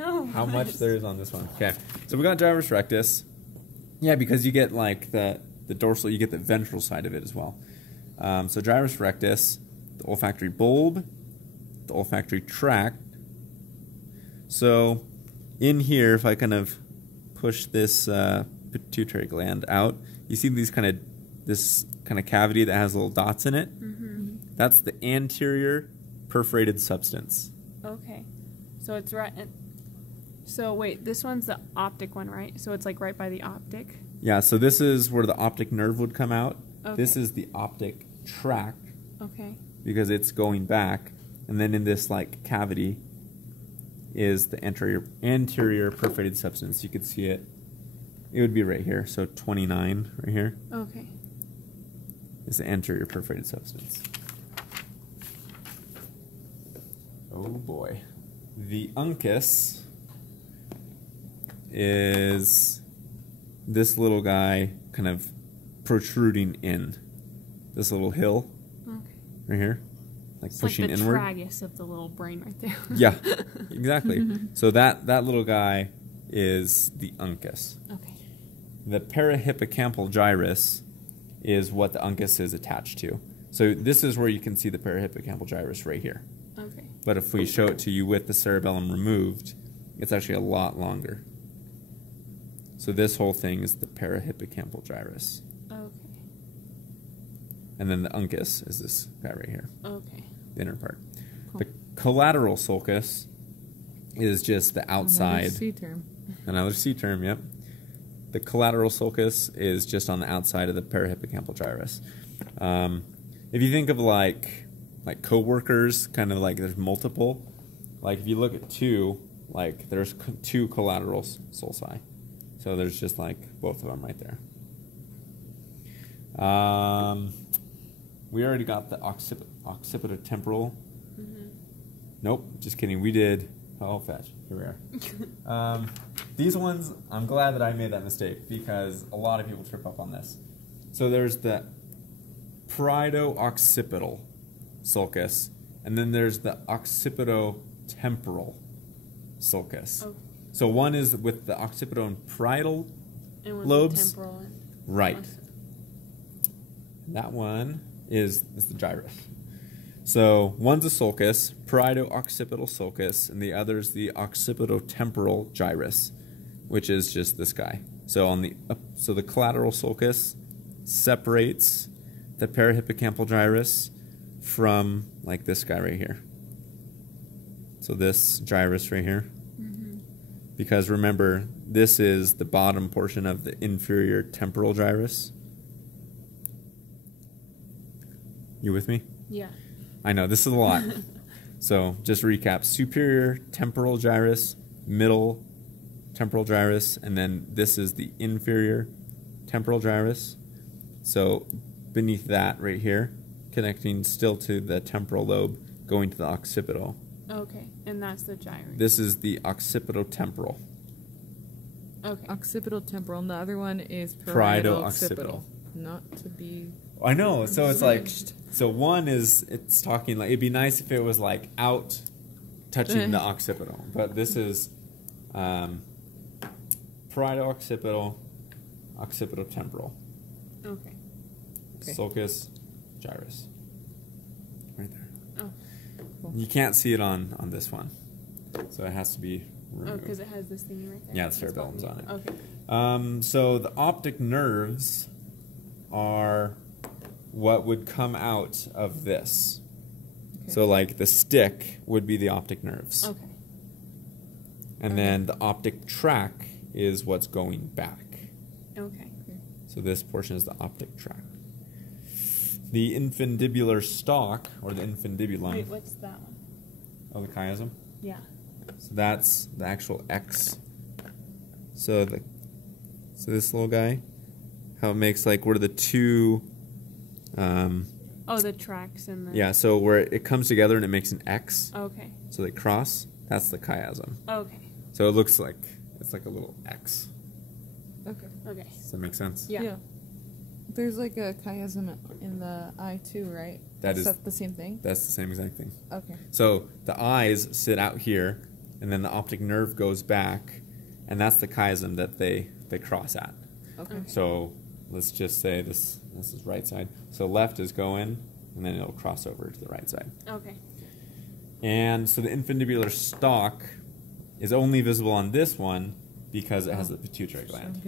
know. How much there is on this one. Okay, so we got gyrus rectus. Yeah, because you get like the dorsal, you get the ventral side of it as well. So gyrus rectus, the olfactory bulb, the olfactory tract. So in here, if I kind of push this pituitary gland out, you see this kind of cavity that has little dots in it. Mm-hmm. That's the anterior perforated substance. Okay, so it's right. So wait, this one's the optic one, right? So it's like right by the optic. Yeah. So this is where the optic nerve would come out. Okay. This is the optic tract. Okay. Because it's going back, and then in this like cavity is the anterior perforated substance. You could see it. It would be right here. So 29 right here. Okay. Is the anterior perforated substance. Oh boy. The uncus is this little guy kind of protruding in. This little hill. Okay. Right here. Like it's pushing like the inward. tragus of the little brain right there. Yeah, exactly. So that little guy is the uncus. Okay. The parahippocampal gyrus is what the uncus is attached to. So this is where you can see the parahippocampal gyrus right here. Okay. But if we show it to you with the cerebellum removed, it's actually a lot longer. So this whole thing is the parahippocampal gyrus. Okay. And then the uncus is this guy right here. Okay. The inner part. Cool. The collateral sulcus is just the outside. Another C term. Another C term, yep. The collateral sulcus is just on the outside of the parahippocampal gyrus. If you think of like coworkers, kind of like there's multiple. Like if you look at two, like there's two collateral sulci. So there's just like both of them right there. We already got the occipitotemporal. Mm-hmm. Nope, just kidding. We did. Oh, fetch. Here we are. These ones, I'm glad that I made that mistake because a lot of people trip up on this. So there's the parieto-occipital sulcus, and then there's the occipitotemporal sulcus. Okay. So one is with the occipital and parietal And one's lobes. temporal and Right. That one is the gyrus. So one's a sulcus, parieto-occipital sulcus, and the other is the occipitotemporal gyrus, which is just this guy. So so the collateral sulcus separates the parahippocampal gyrus from like this guy right here. So this gyrus right here. Mm-hmm. Because remember, this is the bottom portion of the inferior temporal gyrus. You with me? Yeah. I know, this is a lot. So just recap. Superior temporal gyrus, middle temporal gyrus, and then this is the inferior temporal gyrus. So beneath that right here, connecting still to the temporal lobe, going to the occipital. Okay, and that's the gyrus. This is the occipitotemporal. Okay. Occipital temporal, and the other one is Parieto-occipital. Not to be... I know, so it's like, so one is, it's talking like, it'd be nice if it was like out touching the occipital, but this is parieto-occipital, occipitotemporal. Okay. Sulcus, gyrus. Right there. Oh. Cool. You can't see it on this one, so it has to be Oh, removed. because it has this thingy right there. Yeah, the cerebellum's on it. Okay. So the optic nerves are what would come out of this. Okay. So like the stick would be the optic nerves. Okay. And then the optic tract is what's going back. Okay. So this portion is the optic tract. The infundibular stalk, or the infundibulum. Wait, what's that one? Oh, the chiasm? Yeah. So that's the actual X. So this little guy, how it makes like, what are the two... Oh, the tracks and the... yeah, so where it comes together and it makes an X, Okay. so they cross, that's the chiasm. Okay. So it looks like, it's like a little X. Okay. Okay. Does that make sense? Yeah. There's like a chiasm in the eye too, right? Is that the same thing? That's the same exact thing. Okay. So the eyes sit out here, and then the optic nerve goes back, and that's the chiasm that they cross at. Okay. So let's just say this is right side. So left is going, and then it'll cross over to the right side. Okay. And so the infundibular stalk is only visible on this one because it has the pituitary gland.